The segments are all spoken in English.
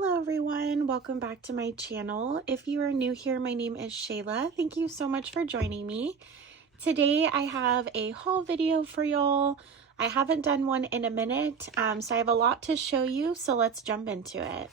Hello everyone, welcome back to my channel. If you are new here, my name is Shayla. Thank you so much for joining me. Today I have a haul video for y'all. I haven't done one in a minute, so I have a lot to show you, so let's jump into it.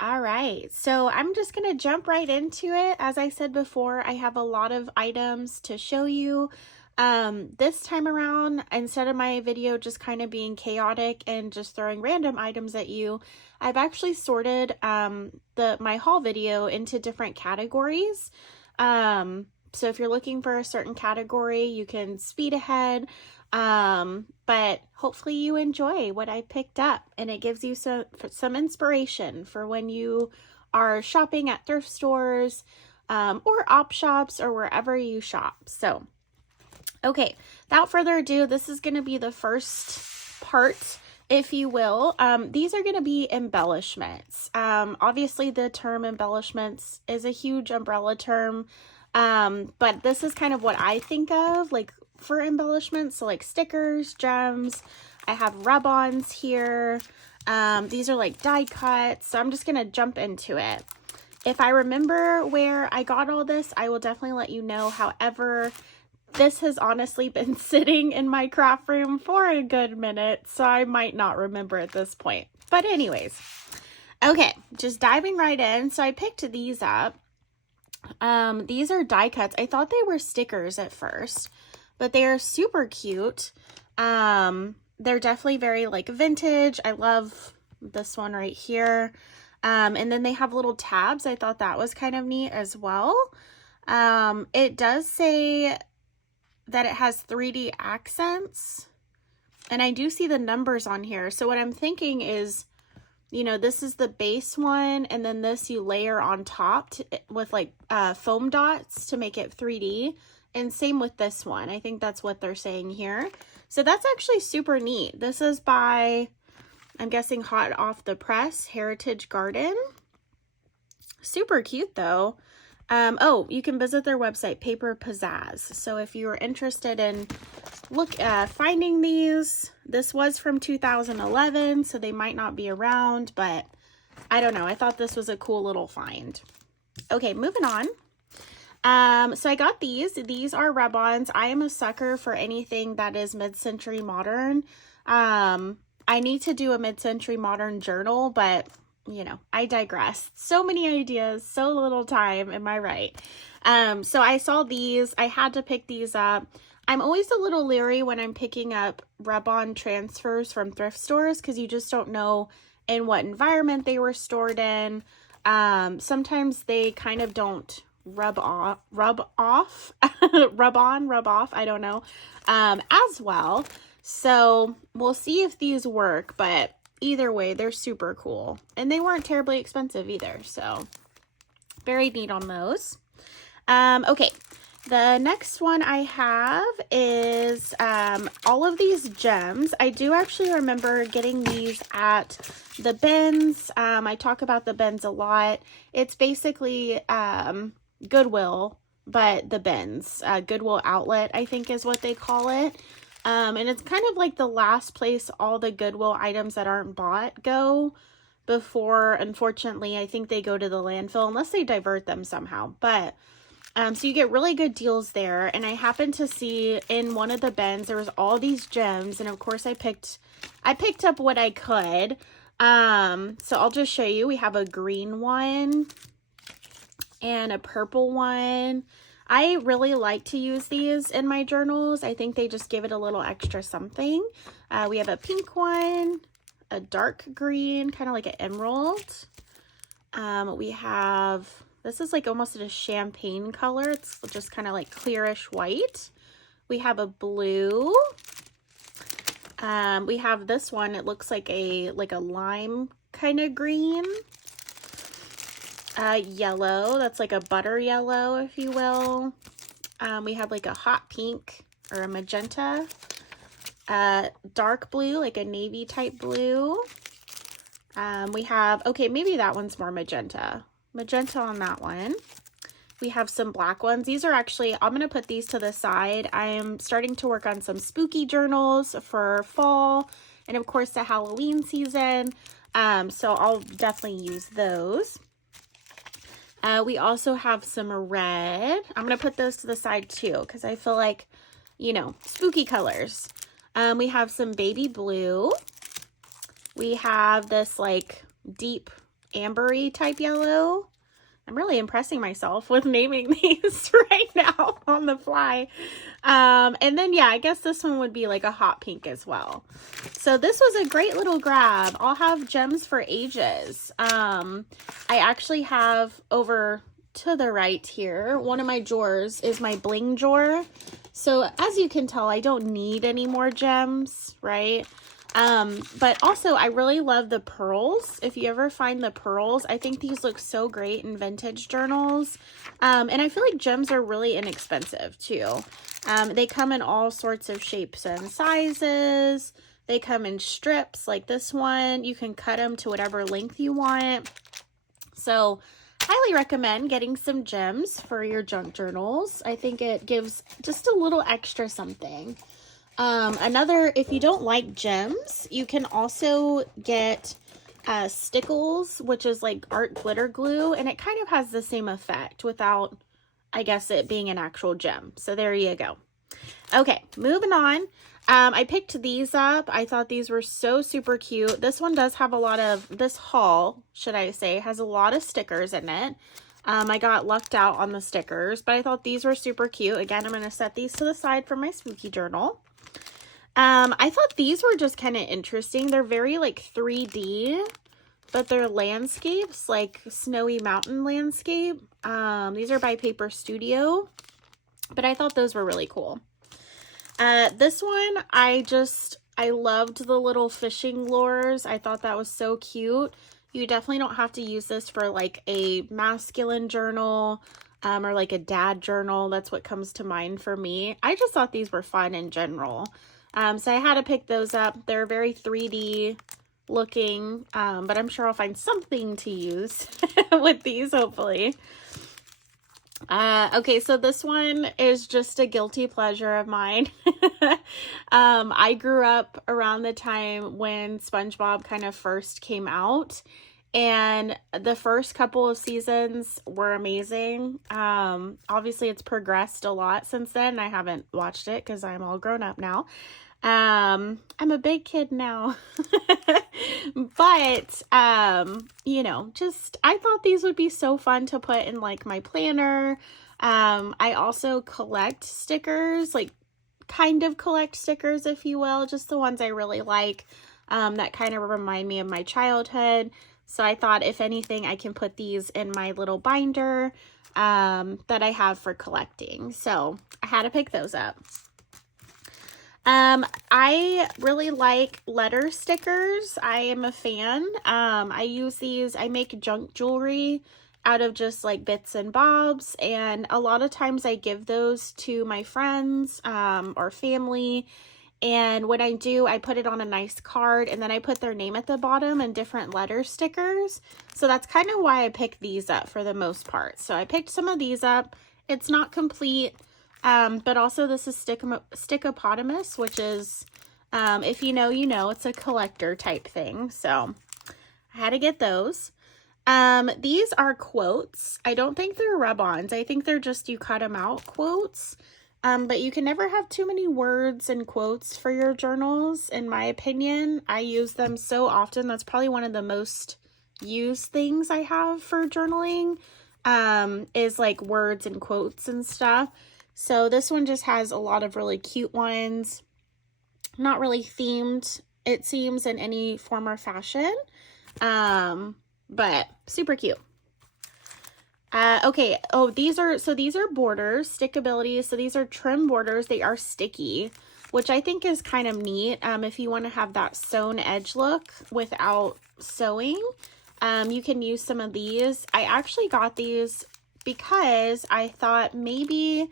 All right, so I'm just gonna jump right into it. As I said before, I have a lot of items to show you. This time around, instead of my video just kind of being chaotic and just throwing random items at you, I've actually sorted my haul video into different categories. So if you're looking for a certain category, you can speed ahead. But hopefully you enjoy what I picked up and it gives you some inspiration for when you are shopping at thrift stores, or op shops or wherever you shop. So, okay, without further ado, this is going to be the first part, if you will. These are going to be embellishments. Obviously the term embellishments is a huge umbrella term. But this is kind of what I think of, like, for embellishments. So like stickers, gems. I have rub-ons here. These are like die cuts. So I'm just going to jump into it. If I remember where I got all this, I will definitely let you know. However, this has honestly been sitting in my craft room for a good minute, so I might not remember at this point. But anyways, okay, just diving right in. So I picked these up. These are die cuts. I thought they were stickers at first, but they are super cute. They're definitely very like vintage. I love this one right here. And then they have little tabs. I thought that was kind of neat as well. It does say that it has 3D accents, and I do see the numbers on here. So what I'm thinking is, you know, this is the base one, and then this you layer on top with like foam dots to make it 3D, and same with this one. I think that's what they're saying here. So that's actually super neat. This is by, I'm guessing, hot off the press, Heritage Garden. Super cute though. Oh, you can visit their website, Paper Pizzazz. So if you are interested in finding these, this was from 2011, so they might not be around, but I don't know. I thought this was a cool little find. Okay, moving on. So I got these. These are rub-ons. I am a sucker for anything that is mid-century modern. I need to do a mid-century modern journal, but you know, I digress. So many ideas, so little time, am I right? So I saw these. I had to pick these up. I'm always a little leery when I'm picking up rub-on transfers from thrift stores because you just don't know in what environment they were stored in. Sometimes they kind of don't rub on, rub off, I don't know, as well. So we'll see if these work, but either way, they're super cool. And they weren't terribly expensive either, so very neat on those. Okay, the next one I have is all of these gems. I do actually remember getting these at the bins. I talk about the bins a lot. It's basically Goodwill, but the bins. Goodwill outlet, I think is what they call it. And it's kind of like the last place all the Goodwill items that aren't bought go before, unfortunately, I think they go to the landfill unless they divert them somehow. But, so you get really good deals there. And I happened to see in one of the bins, there was all these gems. And of course I picked up what I could. So I'll just show you. We have a green one and a purple one. I really like to use these in my journals. I think they just give it a little extra something. We have a pink one, a dark green, kind of like an emerald. We have, this is like almost a champagne color. It's just kind of like clearish white. We have a blue. We have this one. It looks like a lime kind of green. Yellow, that's like a butter yellow, if you will. We have like a hot pink or a magenta. Dark blue, like a navy type blue. We have, okay, maybe that one's more magenta. Magenta on that one. We have some black ones. These are actually, I'm going to put these to the side. I am starting to work on some spooky journals for fall and of course the Halloween season. So I'll definitely use those. We also have some red. I'm going to put those to the side too, because I feel like, you know, spooky colors. We have some baby blue. We have this like deep ambery type yellow. I'm really impressing myself with naming these right now on the fly. And then, yeah, I guess this one would be like a hot pink as well. So this was a great little grab. I'll have gems for ages. I actually have over to the right here, one of my drawers is my bling drawer. So as you can tell, I don't need any more gems, right? But also I really love the pearls. If you ever find the pearls, I think these look so great in vintage journals. And I feel like gems are really inexpensive too. They come in all sorts of shapes and sizes. They come in strips like this one. You can cut them to whatever length you want. So highly recommend getting some gems for your junk journals. I think it gives just a little extra something. Another, if you don't like gems, you can also get stickles, which is like art glitter glue, and it kind of has the same effect without, I guess, it being an actual gem. So there you go. Okay, moving on. I picked these up. I thought these were so super cute. This one does have a lot of, this haul, should I say, has a lot of stickers in it. I got lucked out on the stickers, but I thought these were super cute. Again, I'm going to set these to the side for my spooky journal. I thought these were just kind of interesting. They're very like 3D, but they're landscapes, like snowy mountain landscape. These are by Paper Studio, but I thought those were really cool. This one, I loved the little fishing lures. I thought that was so cute. You definitely don't have to use this for like a masculine journal, or like a dad journal. That's what comes to mind for me. I just thought these were fun in general. So I had to pick those up. They're very 3D looking, but I'm sure I'll find something to use with these, hopefully. Okay, so this one is just a guilty pleasure of mine. I grew up around the time when SpongeBob kind of first came out, and the first couple of seasons were amazing. Obviously it's progressed a lot since then. I haven't watched it because I'm all grown up now. I'm a big kid now, but, you know, just, I thought these would be so fun to put in like my planner. I also collect stickers, like kind of collect stickers, if you will, just the ones I really like, that kind of remind me of my childhood. So I thought if anything, I can put these in my little binder, that I have for collecting. So I had to pick those up. I really like letter stickers. I am a fan. I use these, I make junk jewelry out of just like bits and bobs, and a lot of times I give those to my friends, or family, and when I do, I put it on a nice card, and then I put their name at the bottom and different letter stickers. So that's kind of why I picked these up for the most part. So I picked some of these up. It's not complete. But also this is Stickopotamus, which is, if you know, you know, it's a collector type thing. So I had to get those. These are quotes. I don't think they're rub-ons. I think they're just, you cut them out quotes. But you can never have too many words and quotes for your journals. In my opinion, I use them so often. That's probably one of the most used things I have for journaling, is like words and quotes and stuff. So this one just has a lot of really cute ones, not really themed, it seems, in any form or fashion, but super cute. Okay, oh, these are borders, stickability, so these are trim borders. They are sticky, which I think is kind of neat, if you want to have that sewn edge look without sewing. You can use some of these. I actually got these because I thought maybe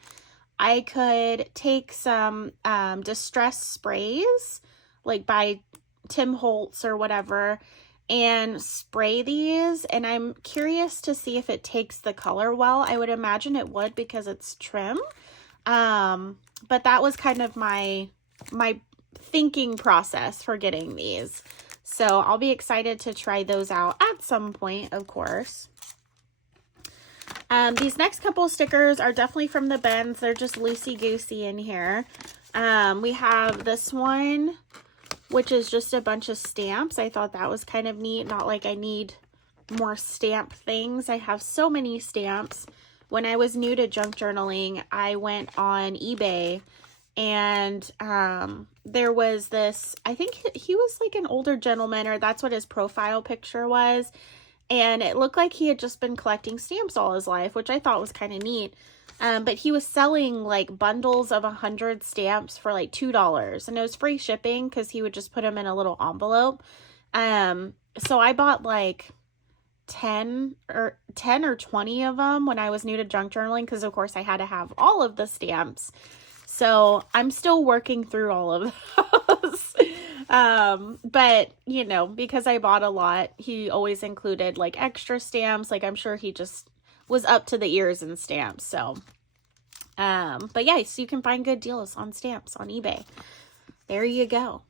I could take some distress sprays, like by Tim Holtz or whatever, and spray these, and I'm curious to see if it takes the color well. I would imagine it would because it's trim. But that was kind of my thinking process for getting these. So I'll be excited to try those out at some point, of course. These next couple stickers are definitely from the bins. They're just loosey-goosey in here. We have this one, which is just a bunch of stamps. I thought that was kind of neat. Not like I need more stamp things. I have so many stamps. When I was new to junk journaling, I went on eBay, and there was this, I think he was like an older gentleman, or that's what his profile picture was. And it looked like he had just been collecting stamps all his life, which I thought was kind of neat. But he was selling like bundles of 100 stamps for like $2. And it was free shipping because he would just put them in a little envelope. So I bought like 10 or 20 of them when I was new to junk journaling, because of course I had to have all of the stamps. So I'm still working through all of those. But you know, because I bought a lot, he always included like extra stamps. Like I'm sure he just was up to the ears in stamps. So, but yeah, so you can find good deals on stamps on eBay. There you go.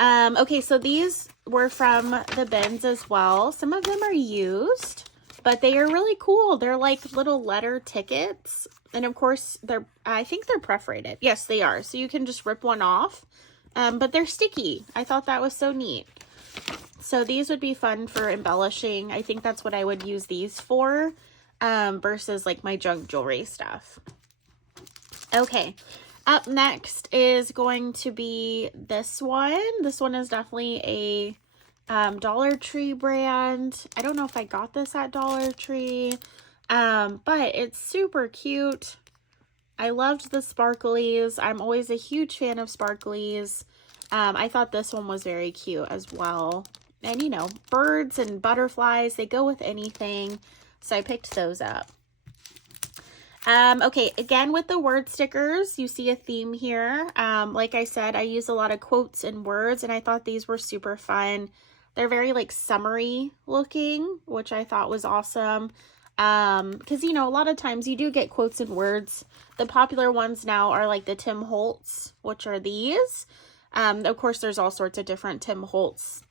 Okay, so these were from the bins as well. Some of them are used, but they are really cool. They're like little letter tickets. And of course, I think they're perforated. Yes, they are. So you can just rip one off. But they're sticky. I thought that was so neat. So these would be fun for embellishing. I think that's what I would use these for, versus like my junk jewelry stuff. Okay. Up next is going to be this one. This one is definitely a Dollar Tree brand. I don't know if I got this at Dollar Tree, but it's super cute. I loved the sparklies. I'm always a huge fan of sparklies. I thought this one was very cute as well. And you know, birds and butterflies, they go with anything. So I picked those up. Okay, again with the word stickers, you see a theme here. Like I said, I use a lot of quotes and words, and I thought these were super fun. They're very like summery looking, which I thought was awesome. Because you know, a lot of times you do get quotes and words. The popular ones now are like the Tim Holtz, which are these. Of course, there's all sorts of different Tim Holtz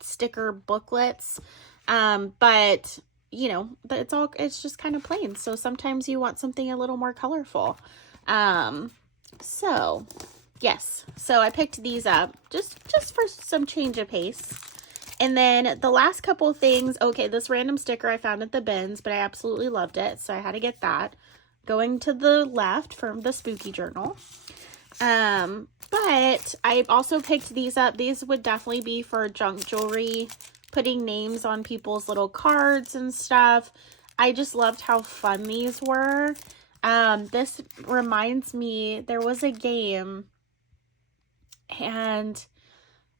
sticker booklets. But you know, it's just kind of plain. So sometimes you want something a little more colorful. So yes, so I picked these up just for some change of pace. And then the last couple things, okay, this random sticker I found at the bins, but I absolutely loved it, so I had to get that. Going to the left from the spooky journal. But I also picked these up. These would definitely be for junk jewelry, putting names on people's little cards and stuff. I just loved how fun these were. This reminds me, there was a game, and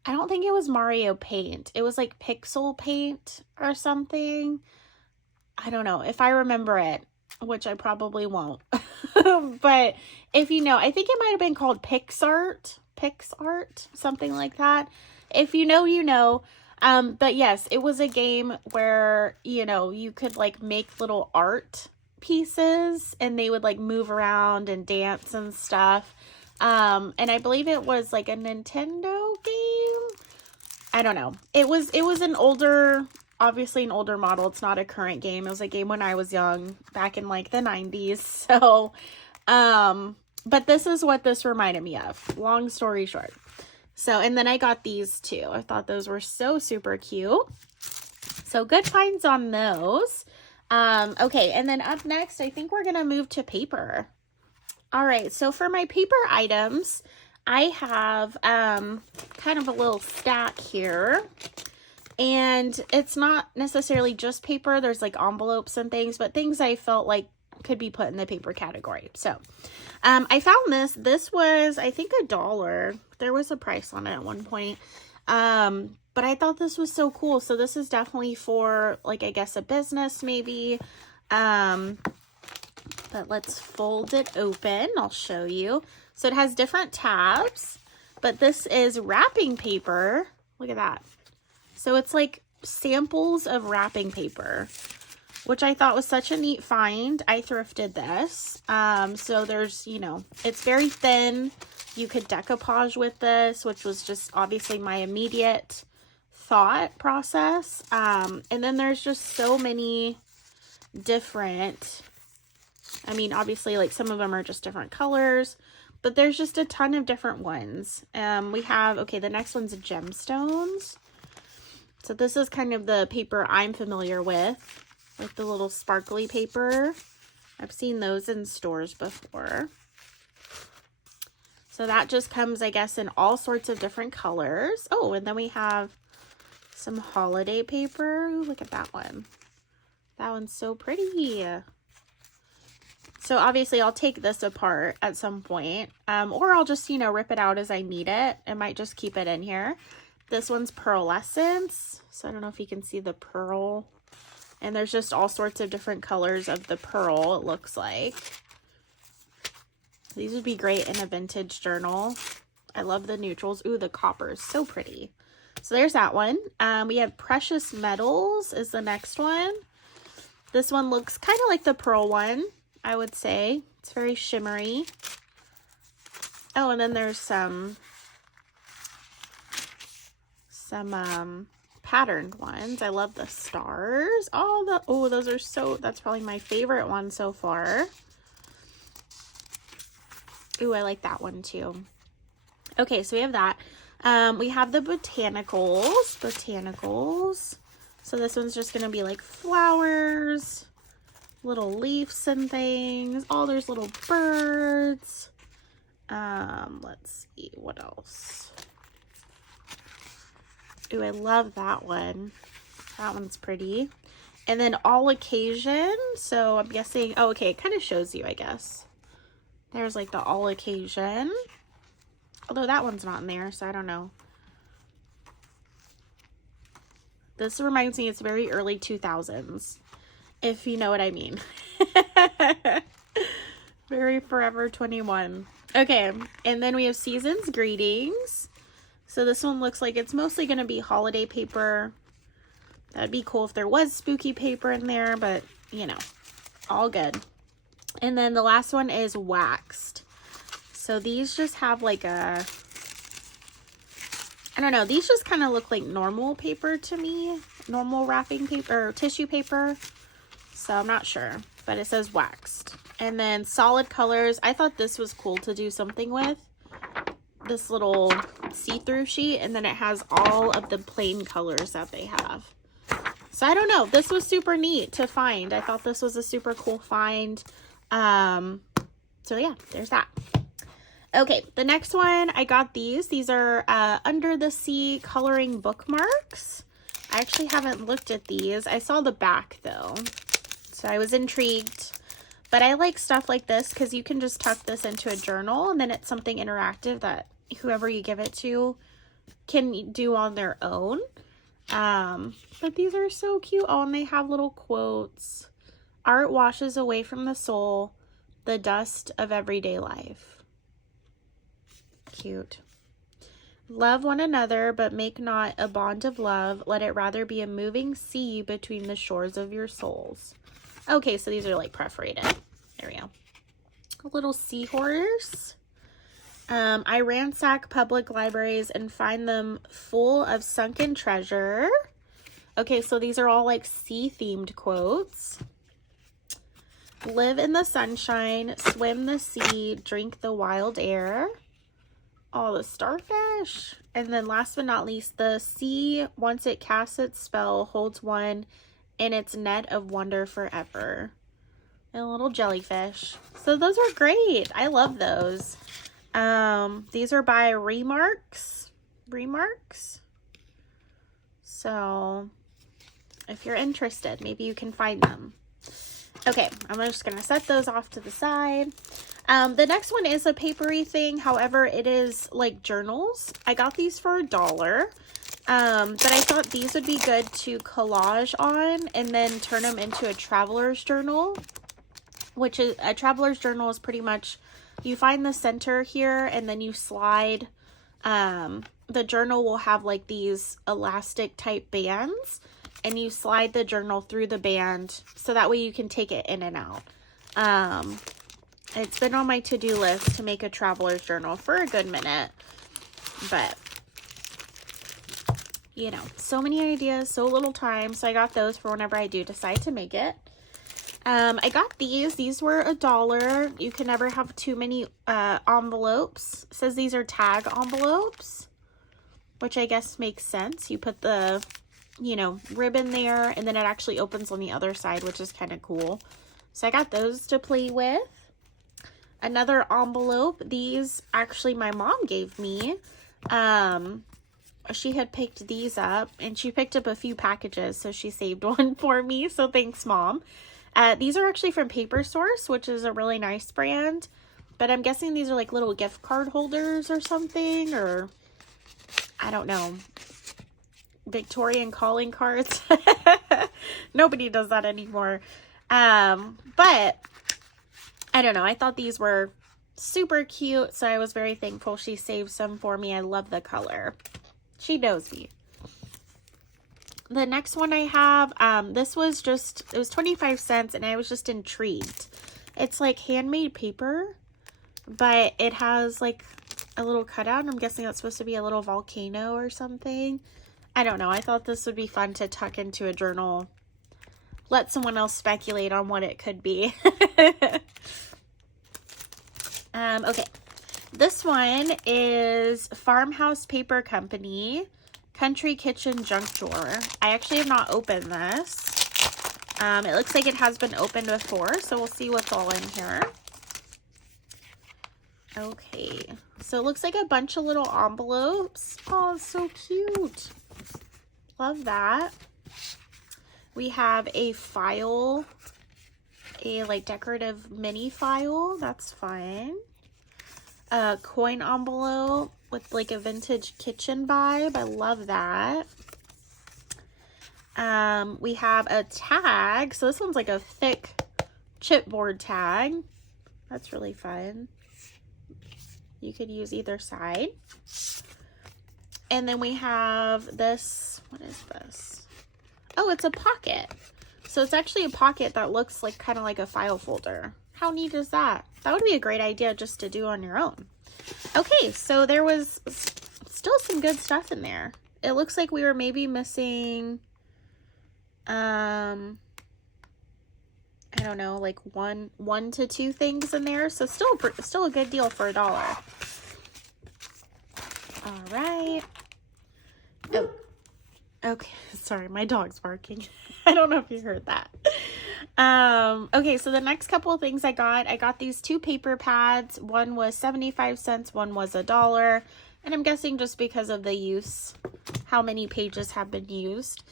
I don't think it was Mario Paint. It was like Pixel Paint or something. I don't know if I remember it, which I probably won't. But if you know, I think it might have been called PixArt, something like that. If you know, you know. But yes, it was a game where, you know, you could like make little art pieces and they would like move around and dance and stuff. And I believe it was like a Nintendo game. I don't know. It was an older, obviously an older model. It's not a current game. It was a game when I was young, back in like the 90s. So, but this is what this reminded me of. Long story short. So, and then I got these too. I thought those were so super cute. So good finds on those. Okay. And then up next, I think we're going to move to paper. All right, so for my paper items, I have kind of a little stack here, and it's not necessarily just paper. There's like envelopes and things, but things I felt like could be put in the paper category. So I found this. This was, I think, $1. There was a price on it at one point, but I thought this was so cool. So this is definitely for, like, I guess a business maybe. But let's fold it open. I'll show you. So it has different tabs, but this is wrapping paper. Look at that. So it's like samples of wrapping paper, which I thought was such a neat find. I thrifted this. So there's, you know, it's very thin. You could decoupage with this, which was just obviously my immediate thought process. And then there's just so many different, I mean, obviously, like, some of them are just different colors, but there's just a ton of different ones. We have, okay, the next one's gemstones. So this is kind of the paper I'm familiar with, like the little sparkly paper. I've seen those in stores before. So that just comes, I guess, in all sorts of different colors. Oh, and then we have some holiday paper. Ooh, look at that one. That one's so pretty. So obviously I'll take this apart at some point, or I'll just, you know, rip it out as I need it. I might just keep it in here. This one's pearlescence. So I don't know if you can see the pearl. And there's just all sorts of different colors of the pearl, it looks like. These would be great in a vintage journal. I love the neutrals. Ooh, the copper is so pretty. So there's that one. We have precious metals is the next one. This one looks kind of like the pearl one, I would say. It's very shimmery. Oh, and then there's some patterned ones. I love the stars. Oh, those are so, that's probably my favorite one so far. Ooh, I like that one too. Okay, so we have that. We have the botanicals. So this one's just going to be like flowers, little leaves and things. Oh, there's little birds. Let's see, what else? Ooh, I love that one. That one's pretty. And then all occasion. So I'm guessing, oh, okay, it kind of shows you, I guess. There's like the all occasion. Although that one's not in there, so I don't know. This reminds me, it's very early 2000s, if you know what I mean. Very Forever 21. Okay, and then we have Season's Greetings. So this one looks like it's mostly going to be holiday paper. That'd be cool if there was spooky paper in there, but, you know, all good. And then the last one is waxed. So these just have like a, I don't know, these just kind of look like normal paper to me. Normal wrapping paper or tissue paper. So I'm not sure, but it says waxed. And then solid colors. I thought this was cool to do something with. This little see-through sheet, and then it has all of the plain colors that they have. So I don't know. This was super neat to find. I thought this was a super cool find. So yeah, there's that. Okay, the next one, I got these. These are Under the Sea coloring bookmarks. I actually haven't looked at these. I saw the back though, so I was intrigued. But I like stuff like this because you can just tuck this into a journal, and then it's something interactive that whoever you give it to can do on their own. But these are so cute. Oh, and they have little quotes. Art washes away from the soul the dust of everyday life. Cute. Love one another, but make not a bond of love. Let it rather be a moving sea between the shores of your souls. Okay, so these are like perforated. There we go. A little seahorse. I ransack public libraries and find them full of sunken treasure. Okay, so these are all like sea-themed quotes. Live in the sunshine, swim the sea, drink the wild air. Oh, the starfish. And then last but not least, the sea, once it casts its spell, holds one in its net of wonder forever. And a little jellyfish. So those are great. I love those. These are by Remarks. So if you're interested, maybe you can find them. Okay, I'm just going to set those off to the side. The next one is a papery thing. However, it is like journals. I got these for $1. But I thought these would be good to collage on and then turn them into a traveler's journal, which is a traveler's journal is pretty much, you find the center here and then you slide, the journal will have like these elastic type bands, and you slide the journal through the band so that way you can take it in and out. It's been on my to-do list to make a traveler's journal for a good minute, but you know, so many ideas, so little time. So I got those for whenever I do decide to make it. I got these. These were $1. You can never have too many envelopes. It says these are tag envelopes, which I guess makes sense. You put the, you know, ribbon there, and then it actually opens on the other side, which is kind of cool. So I got those to play with. Another envelope. These actually my mom gave me. She had picked these up, and she picked up a few packages, so she saved one for me. So thanks, Mom. These are actually from Paper Source, which is a really nice brand, but I'm guessing these are like little gift card holders or something, or I don't know. Victorian calling cards. Nobody does that anymore. But I don't know. I thought these were super cute, so I was very thankful she saved some for me. I love the color. She knows me. The next one I have, this was just, it was 25 cents, and I was just intrigued. It's like handmade paper, but it has like a little cutout. I'm guessing that's supposed to be a little volcano or something. I don't know. I thought this would be fun to tuck into a journal. Let someone else speculate on what it could be. Okay. This one is Farmhouse Paper Company Country Kitchen Junk Drawer. I actually have not opened this. It looks like it has been opened before, so we'll see what's all in here. Okay, so it looks like a bunch of little envelopes. Oh, so cute. Love that. We have a file, a like decorative mini file. That's fun. A coin envelope with like a vintage kitchen vibe. I love that. We have a tag. So this one's like a thick chipboard tag. That's really fun. You could use either side. And then we have this. What is this? Oh, it's a pocket. So it's actually a pocket that looks like kind of like a file folder. How neat is that? That would be a great idea just to do on your own. Okay, so there was still some good stuff in there. It looks like we were maybe missing, I don't know, like one to two things in there. So still a good deal for $1. All right. Oh, okay. Sorry, my dog's barking. I don't know if you heard that. Okay, so the next couple of things I got these two paper pads. One was 75 cents, one was $1. And I'm guessing just because of the use, how many pages have been used.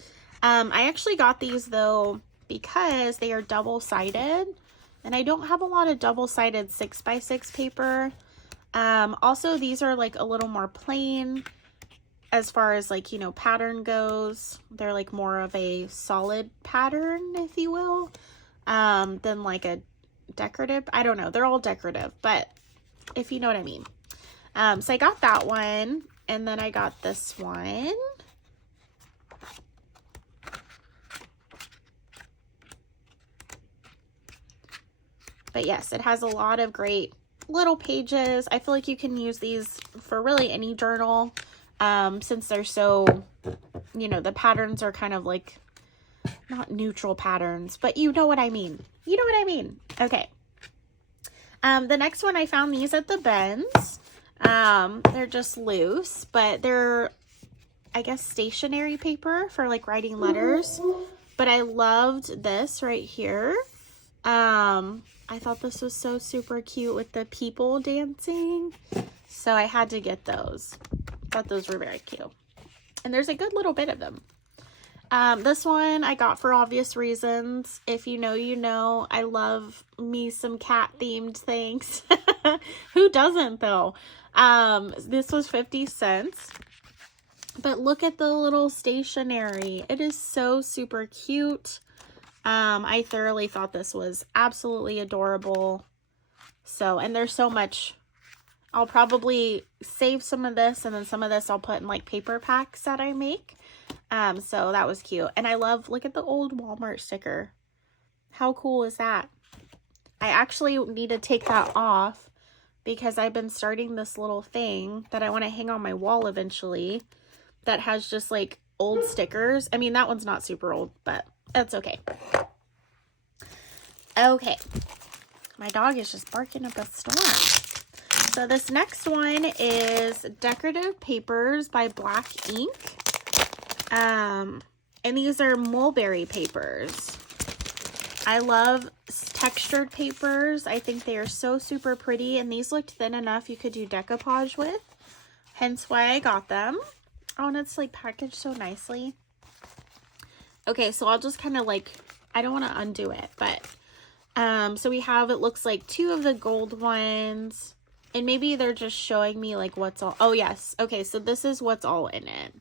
I actually got these though because they are double-sided, and I don't have a lot of double-sided 6x6 paper. Also, these are like a little more plain as far as like, you know, pattern goes. They're like more of a solid pattern, if you will, than like a decorative. I don't know. They're all decorative, but if you know what I mean. So I got that one, and then I got this one. But yes, it has a lot of great little pages. I feel like you can use these for really any journal, since they're so, you know, the patterns are kind of like, not neutral patterns, but you know what I mean. You know what I mean. Okay. The next one, I found these at the bins. They're just loose, but they're, I guess, stationery paper for like writing letters. But I loved this right here. I thought this was so super cute with the people dancing. So I had to get those. Thought those were very cute. And there's a good little bit of them. This one I got for obvious reasons. If you know, you know. I love me some cat themed things. Who doesn't though? This was 50 cents. But look at the little stationery. It is so super cute. I thoroughly thought this was absolutely adorable. So, and there's so much I'll probably save some of this, and then some of this I'll put in like paper packs that I make. So that was cute. And I love, look at the old Walmart sticker. How cool is that? I actually need to take that off because I've been starting this little thing that I want to hang on my wall eventually that has just like old stickers. I mean, that one's not super old, but that's okay. Okay. My dog is just barking up a storm. So this next one is Decorative Papers by Black Ink. And these are mulberry papers. I love textured papers. I think they are so super pretty, and these looked thin enough you could do decoupage with. Hence why I got them. Oh, and it's like packaged so nicely. Okay, so I'll just kind of like, I don't want to undo it, but so we have, it looks like 2 of the gold ones, and maybe they're just showing me like what's all, oh yes, okay, so this is what's all in it.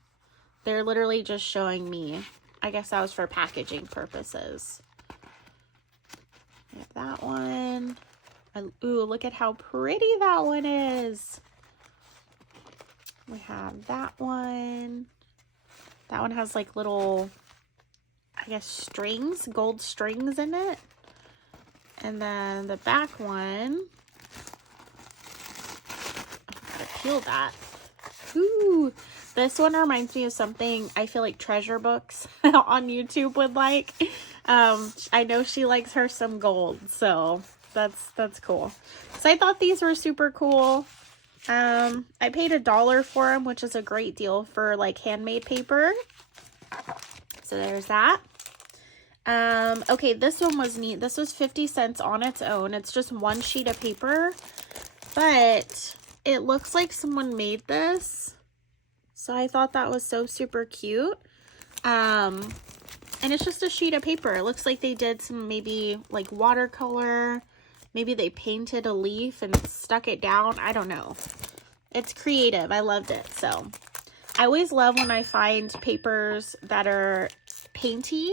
They're literally just showing me, I guess that was for packaging purposes. We have that one. Ooh, look at how pretty that one is. We have that one. That one has like little, I guess, strings, gold strings in it. And then the back one, I gotta peel that. Ooh, this one reminds me of something I feel like Treasure Books on YouTube would like. I know she likes her some gold, so that's cool. So I thought these were super cool. I paid $1 for them, which is a great deal for like handmade paper. So there's that. Okay, this one was neat. This was 50 cents on its own. It's just one sheet of paper, but it looks like someone made this. So I thought that was so super cute. And it's just a sheet of paper. It looks like they did some maybe like watercolor. Maybe they painted a leaf and stuck it down. I don't know. It's creative. I loved it. So I always love when I find papers that are painty,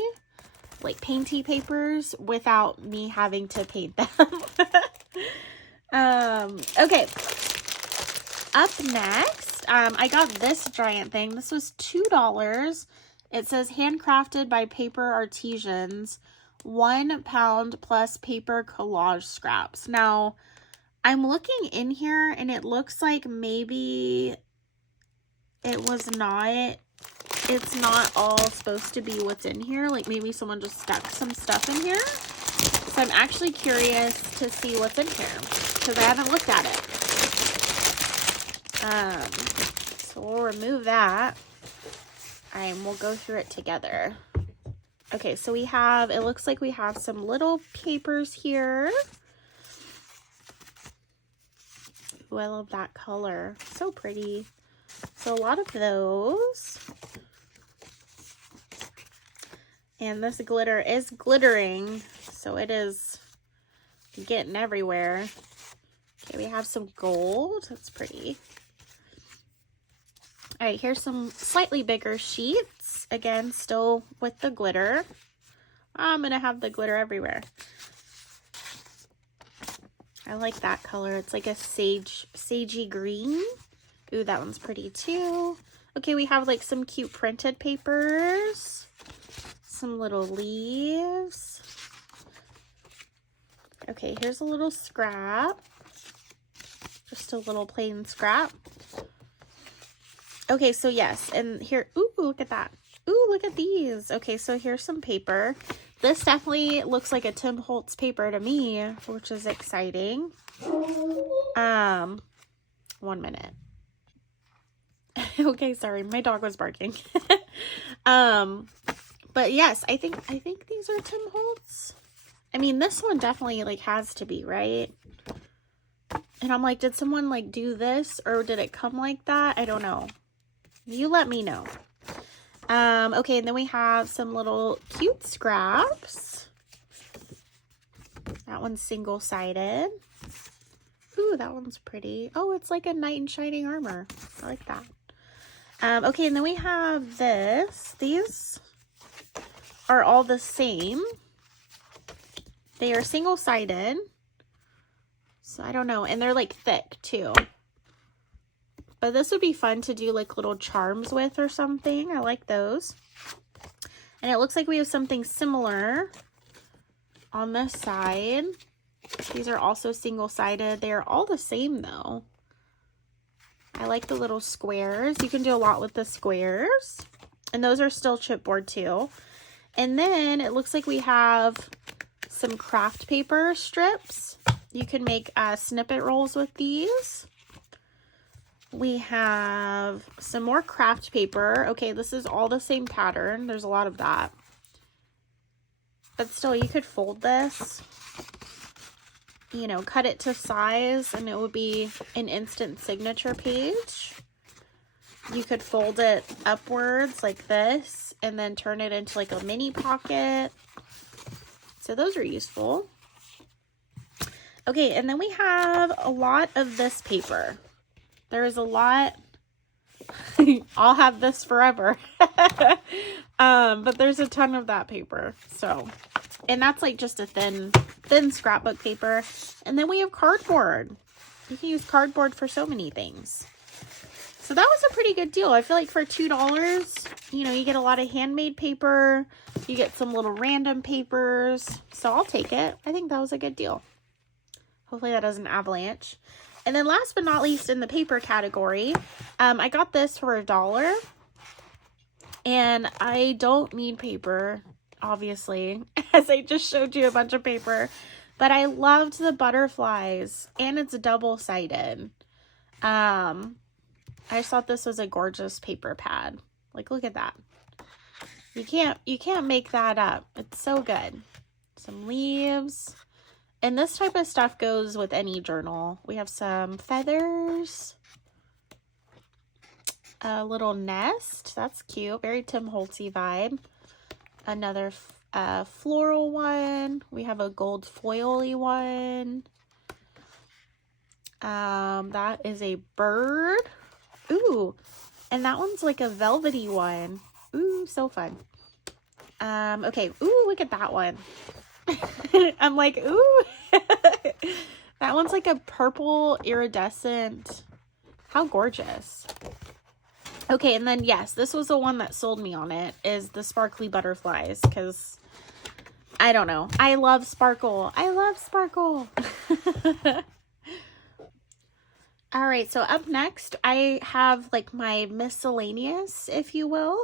like painty papers, without me having to paint them. Okay. Up next, I got this giant thing. This was $2. It says handcrafted by paper artisans, 1 pound plus paper collage scraps. Now, I'm looking in here and it looks like maybe it's not all supposed to be what's in here. Like maybe someone just stuck some stuff in here. So I'm actually curious to see what's in here because I haven't looked at it. So we'll remove that and we'll go through it together. Okay, so we have, it looks like we have some little papers here. Ooh, I love that color. So pretty. So a lot of those. And this glitter is glittering, so it is getting everywhere. Okay, we have some gold. That's pretty. All right, here's some slightly bigger sheets. Again, still with the glitter. I'm going to have the glitter everywhere. I like that color. It's like a sagey green. Ooh, that one's pretty too. Okay, we have like some cute printed papers. Some little leaves. Okay, here's a little scrap. Just a little plain scrap. Okay, so yes, and here, ooh, look at that. Ooh, look at these. Okay, so here's some paper. This definitely looks like a Tim Holtz paper to me, which is exciting. 1 minute. Okay, sorry, my dog was barking. But yes, I think these are Tim Holtz. I mean, this one definitely like has to be, right? And I'm like, did someone like do this or did it come like that? I don't know. You let me know. Okay, and then we have some little cute scraps. That one's single-sided. Ooh, that one's pretty. Oh, it's like a knight in shining armor. I like that. Okay, and then we have this. These are all the same. They are single-sided. So I don't know. And they're like thick too. But this would be fun to do like little charms with or something. I like those. And it looks like we have something similar on this side. These are also single-sided. They are all the same though. I like the little squares. You can do a lot with the squares. And those are still chipboard too. And then it looks like we have some craft paper strips. You can make snippet rolls with these. We have some more craft paper. Okay, this is all the same pattern. There's a lot of that. But still, you could fold this, you know, cut it to size, and it would be an instant signature page. You could fold it upwards like this, and then turn it into like a mini pocket. So those are useful. Okay, and then we have a lot of this paper. There is a lot. I'll have this forever. But there's a ton of that paper. So, and that's like just a thin scrapbook paper. And then we have cardboard. You can use cardboard for so many things. So that was a pretty good deal. I feel like for $2, you know, you get a lot of handmade paper. You get some little random papers. So I'll take it. I think that was a good deal. Hopefully that doesn't avalanche. And then last but not least in the paper category, I got this for $1. And I don't need paper, obviously, as I just showed you a bunch of paper. But I loved the butterflies, and it's double-sided. I just thought this was a gorgeous paper pad. Like, look at that. You can't make that up. It's so good. Some leaves. And this type of stuff goes with any journal. We have some feathers. A little nest. That's cute. Very Tim Holtzy vibe. Another floral one. We have a gold foily one. That is a bird. Ooh. And that one's like a velvety one. Ooh, so fun. Okay. Ooh, look at that one. I'm like, ooh. That one's like a purple iridescent. How gorgeous. Okay, and then yes, this was the one that sold me on it, is the sparkly butterflies, because I don't know. I love sparkle. I love sparkle. All right, so up next, I have like my miscellaneous, if you will.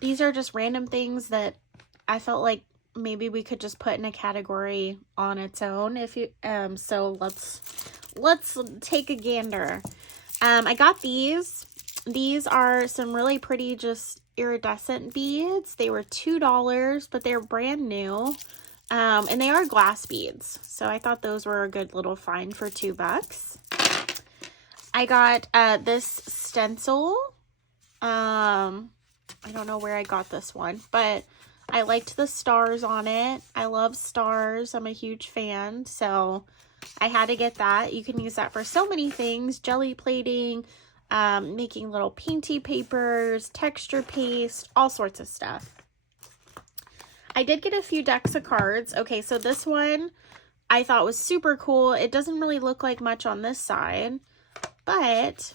These are just random things that I felt like maybe we could just put in a category on its own. If you so let's take a gander. I got these. These are some really pretty just iridescent beads. They were $2, but they're brand new. And they are glass beads. So I thought those were a good little find for $2. I got this stencil. I don't know where I got this one, but I liked the stars on it. I love stars. I'm a huge fan, so I had to get that. You can use that for so many things. Jelly plating, making little painty papers, texture paste, all sorts of stuff. I did get a few decks of cards. Okay, so this one I thought was super cool. It doesn't really look like much on this side, but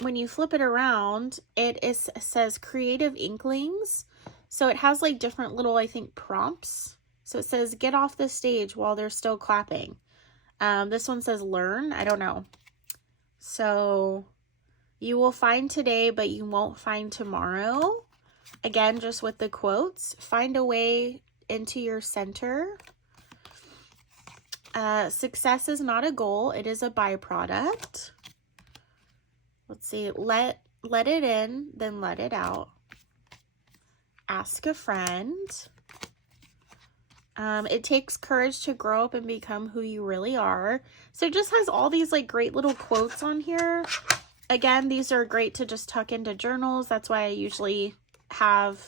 when you flip it around, it says Creative Inklings. So it has like different little, I think, prompts. So it says, get off the stage while they're still clapping. This one says learn. I don't know. So you will find today, but you won't find tomorrow. Again, just with the quotes. Find a way into your center. Success is not a goal. It is a byproduct. Let's see. Let it in, then let it out. Ask a friend. It takes courage to grow up and become who you really are. So it just has all these like great little quotes on here. Again, these are great to just tuck into journals. That's why I usually have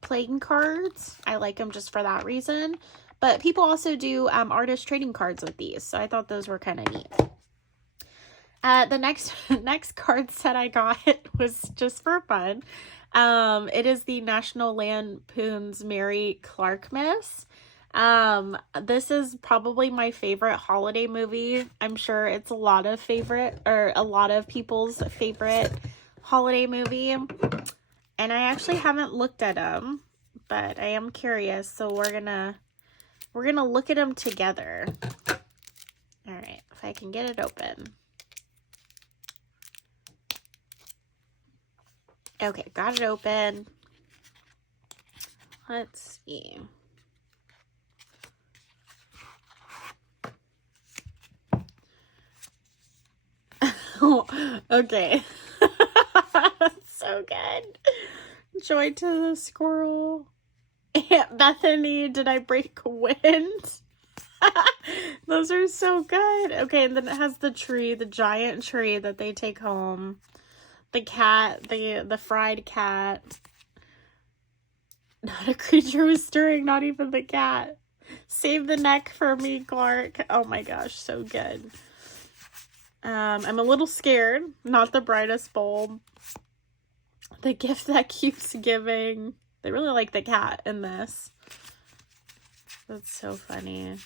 playing cards. I like them just for that reason. But people also do artist trading cards with these. So I thought those were kind of neat. The next card set I got was just for fun. It is the National Lampoon's Mary Clarkmas. This is probably my favorite holiday movie. I'm sure it's a lot of people's favorite holiday movie. And I actually haven't looked at them, but I am curious, so we're gonna look at them together. All right, if I can get it open. Okay, got it open. Let's see. Okay. So good. Joy to the squirrel. Aunt Bethany, did I break wind? Those are so good. Okay, and then it has the tree, the giant tree that they take home. The cat, the fried cat. Not a creature was stirring, not even the cat. Save the neck for me, Clark. Oh my gosh, so good. I'm a little scared. Not the brightest bulb. The gift that keeps giving. They really like the cat in this. That's so funny.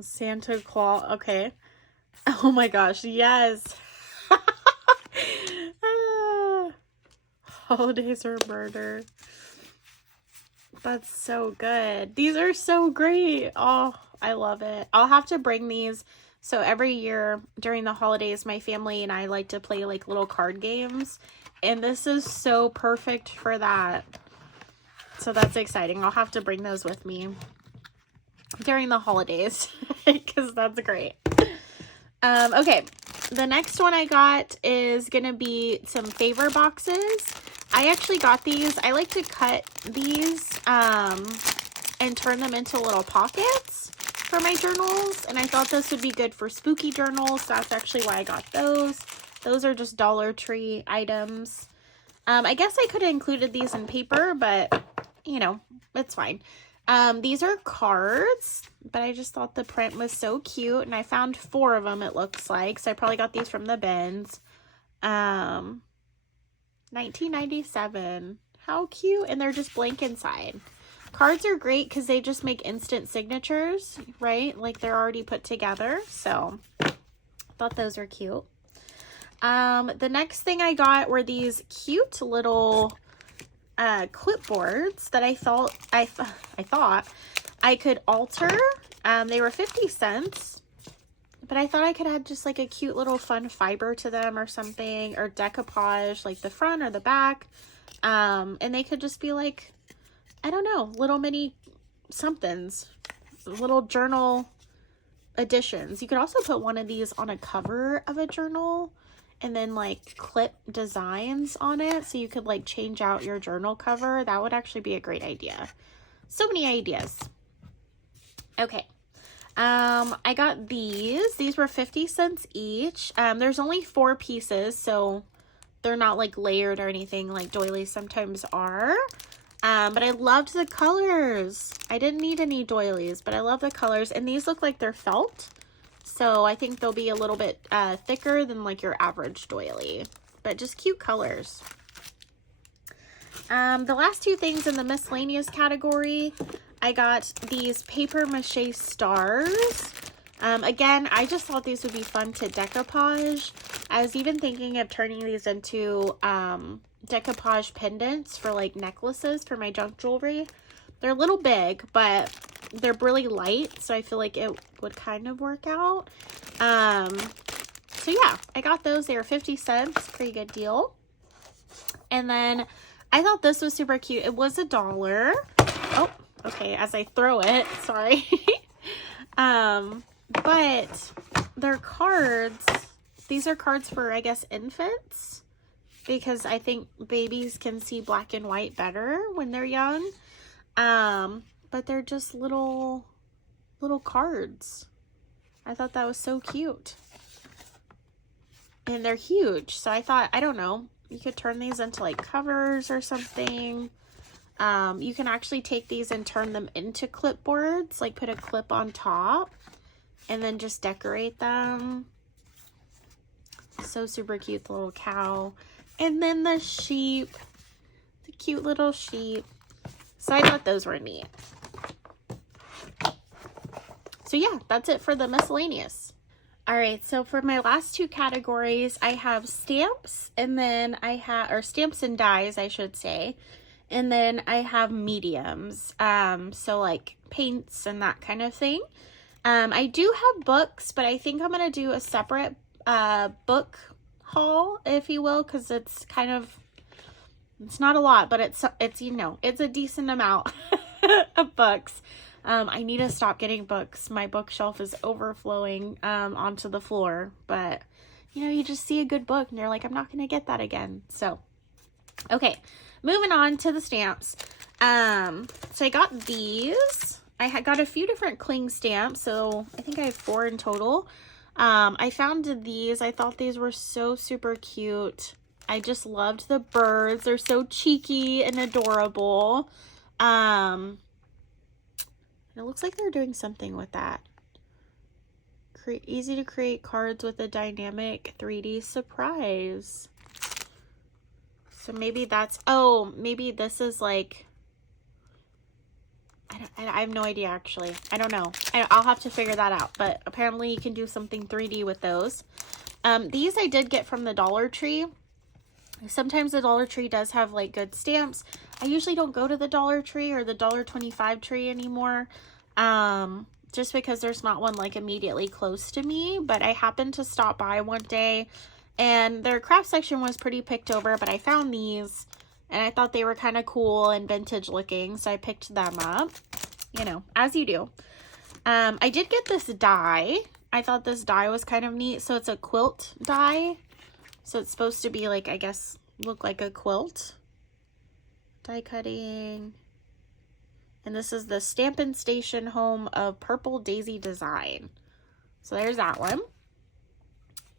Santa Claus. Okay. Oh my gosh, yes. Holidays are murder. That's so good. These are so great. Oh, I love it. I'll have to bring these. So every year during the holidays, my family and I like to play like little card games. And this is so perfect for that. So that's exciting. I'll have to bring those with me during the holidays because that's great. Okay, the next one I got is going to be some favor boxes. I actually got these. I like to cut these and turn them into little pockets for my journals, and I thought this would be good for spooky journals. That's actually why I got those. Those are just Dollar Tree items. I guess I could have included these in paper, but you know, it's fine. These are cards, but I just thought the print was so cute, and I found 4 of them, it looks like, so I probably got these from the bins. 1997. How cute. And they're just blank inside. Cards are great because they just make instant signatures, right? Like they're already put together. So I thought those were cute. The next thing I got were these cute little clipboards that I thought I could alter. They were 50 cents. But I thought I could add just like a cute little fun fiber to them or something, or decoupage like the front or the back. And they could just be like, I don't know, little mini somethings, little journal additions. You could also put one of these on a cover of a journal and then like clip designs on it. So you could like change out your journal cover. That would actually be a great idea. So many ideas. Okay. I got these. These were 50 cents each. There's only 4 pieces, so they're not like layered or anything like doilies sometimes are. But I loved the colors. I didn't need any doilies, but I love the colors. And these look like they're felt. So I think they'll be a little bit thicker than like your average doily, but just cute colors. The last 2 things in the miscellaneous category, I got these paper mache stars. Again, I just thought these would be fun to decoupage. I was even thinking of turning these into decoupage pendants for like necklaces for my junk jewelry. They're a little big, but they're really light, so I feel like it would kind of work out. So yeah, I got those. They were 50 cents. Pretty good deal. And then I thought this was super cute. It was $1. Oh, okay, as I throw it, sorry. But they're cards. These are cards for, I guess, infants, because I think babies can see black and white better when they're young. But they're just little cards. I thought that was so cute. And they're huge. So I thought, I don't know, you could turn these into like covers or something. You can actually take these and turn them into clipboards, like put a clip on top and then just decorate them. So super cute, the little cow. And then the sheep, the cute little sheep. So I thought those were neat. So yeah, that's it for the miscellaneous. All right, so for my last two categories, I have stamps, and then I have, or stamps and dies, I should say. And then I have mediums, so like paints and that kind of thing. I do have books, but I think I'm going to do a separate book haul, if you will, because it's kind of, it's not a lot, but it's you know, it's a decent amount of books. I need to stop getting books. My bookshelf is overflowing onto the floor, but you know, you just see a good book and you're like, I'm not going to get that again. So, okay, moving on to the stamps. So I got these. I had got a few different cling stamps, so I think I have 4 in total. I found these. I thought these were so super cute. I just loved the birds. They're so cheeky and adorable. It looks like they're doing something with that. Easy to create cards with a dynamic 3D surprise. So maybe that's, oh, maybe this is like, I have no idea actually. I don't know. I'll have to figure that out. But apparently you can do something 3D with those. These I did get from the Dollar Tree. Sometimes the Dollar Tree does have like good stamps. I usually don't go to the Dollar Tree or the $1.25 tree anymore. Just because there's not one like immediately close to me. But I happened to stop by one day and their craft section was pretty picked over. But I found these and I thought they were kind of cool and vintage looking. So I picked them up, you know, as you do. I did get this die. I thought this die was kind of neat. So it's a quilt die. So it's supposed to be like, I guess, look like a quilt. Die cutting. And this is the Stampin' Station Home of Purple Daisy Design. So there's that one.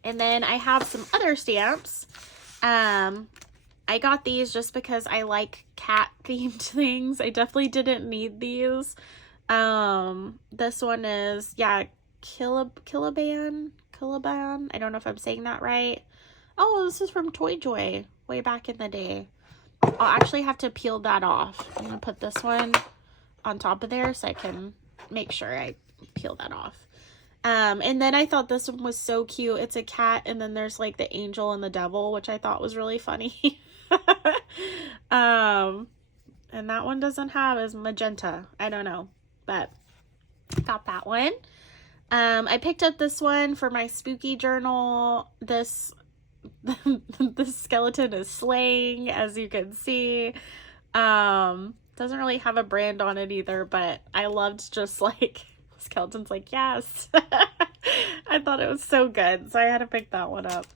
And then I have some other stamps. I got these just because I like cat themed things. I definitely didn't need these. This one is, yeah, Killaban. I don't know if I'm saying that right. Oh, this is from Toy Joy way back in the day. I'll actually have to peel that off. I'm going to put this one on top of there so I can make sure I peel that off. And then I thought this one was so cute. It's a cat and then there's like the angel and the devil, which I thought was really funny. And that one doesn't have as magenta. I don't know, but got that one. I picked up this one for my spooky journal. This skeleton is slaying, as you can see. Doesn't really have a brand on it either, but I loved just like skeleton's like, yes. I thought it was so good, so I had to pick that one up.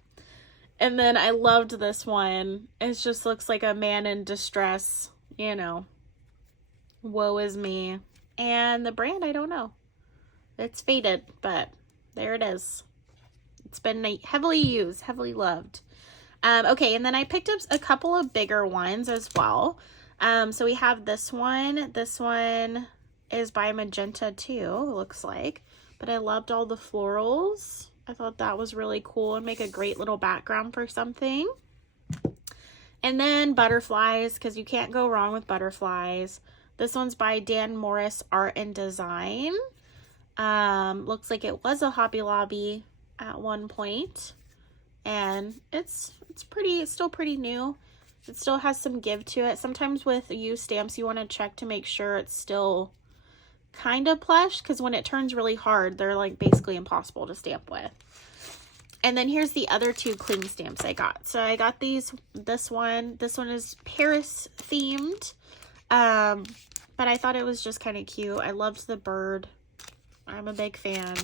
And then I loved this one. It just looks like a man in distress, you know. Woe is me. And the brand, I don't know. It's faded, but there it is. It's been heavily used, heavily loved. Okay, and then I picked up a couple of bigger ones as well. So we have this one. This one is by Magenta too, it looks like. But I loved all the florals. I thought that was really cool and make a great little background for something. And then butterflies, because you can't go wrong with butterflies. This one's by Dan Morris Art and Design. Looks like it was a Hobby Lobby at one point, and it's still pretty new. It still has some give to it. Sometimes with used stamps you want to check to make sure it's still kind of plush, because when it turns really hard they're like basically impossible to stamp with. And then here's the other two cling stamps I got. So I got this one is Paris themed, but I thought it was just kind of cute. I loved the bird. I'm a big fan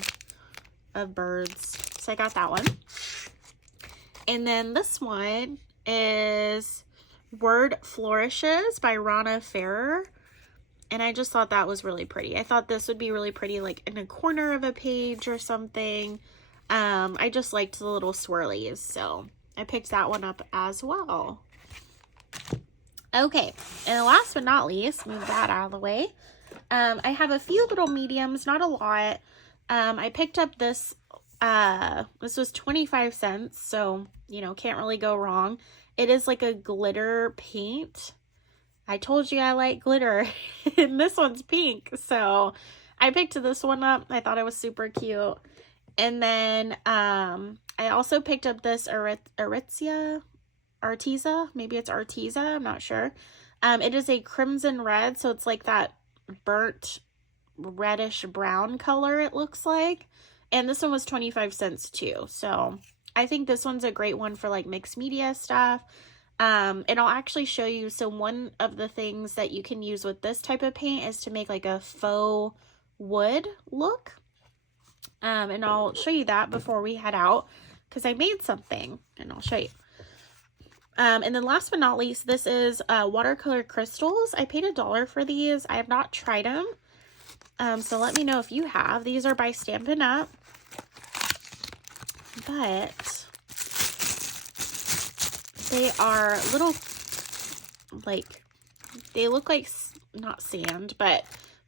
of birds, so I got that one. And then this one is Word Flourishes by Rana Ferrer, and I just thought that was really pretty. I thought this would be really pretty like in a corner of a page or something. I just liked the little swirlies, so I picked that one up as well. Okay, and last but not least, move that out of the way. I have a few little mediums, not a lot. I picked up this, this was 25 cents, so, you know, can't really go wrong. It is like a glitter paint. I told you I like glitter, and this one's pink, so I picked this one up. I thought it was super cute. And then I also picked up this Arteza, maybe it's Arteza, I'm not sure. It is a crimson red, so it's like that burnt reddish brown color, it looks like. And this one was 25 cents too, so I think this one's a great one for like mixed media stuff. And I'll actually show you. So one of the things that you can use with this type of paint is to make like a faux wood look. And I'll show you that before we head out, because I made something and I'll show you. And then last but not least, this is watercolor crystals. I paid $1 for these. I have not tried them. So let me know if you have. These are by Stampin' Up. But they are little, like, they look like, not sand, but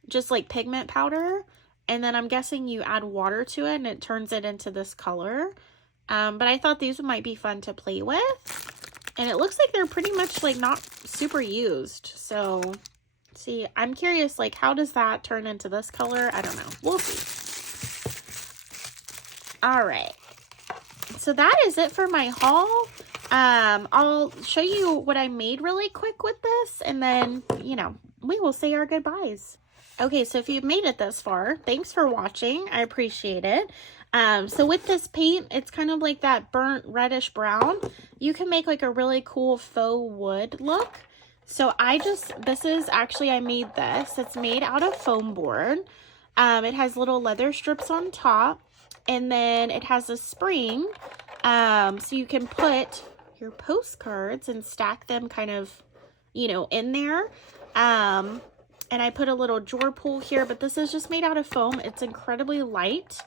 just like pigment powder. And then I'm guessing you add water to it and it turns it into this color. But I thought these might be fun to play with. And it looks like they're pretty much like not super used. So, see, I'm curious, like, how does that turn into this color? I don't know. We'll see. All right. So that is it for my haul. I'll show you what I made really quick with this, and then, you know, we will say our goodbyes. Okay, so if you've made it this far, thanks for watching. I appreciate it. So with this paint, it's kind of like that burnt reddish brown. You can make like a really cool faux wood look. So I made this. It's made out of foam board. It has little leather strips on top, and then it has a spring. So you can put your postcards and stack them kind of, you know, in there. And I put a little drawer pull here, but this is just made out of foam. It's incredibly light,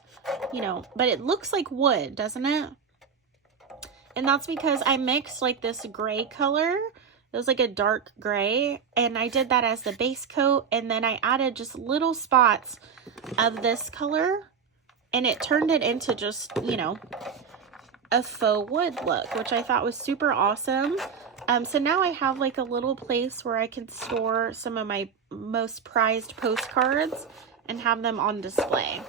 you know, but it looks like wood, doesn't it? And that's because I mixed like this gray color. It was like a dark gray, and I did that as the base coat, and then I added just little spots of this color, and it turned it into just, you know, a faux wood look, which I thought was super awesome. So now I have like a little place where I can store some of my most prized postcards and have them on display.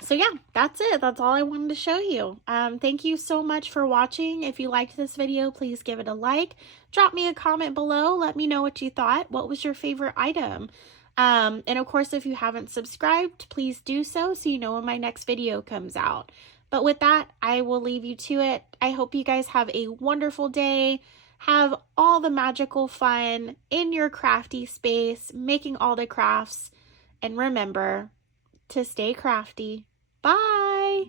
So yeah, that's it. That's all I wanted to show you. Thank you so much for watching. If you liked this video, please give it a like. Drop me a comment below. Let me know what you thought. What was your favorite item? And of course, if you haven't subscribed, please do so you know when my next video comes out. But with that, I will leave you to it. I hope you guys have a wonderful day. Have all the magical fun in your crafty space, making all the crafts. And remember to stay crafty. Bye!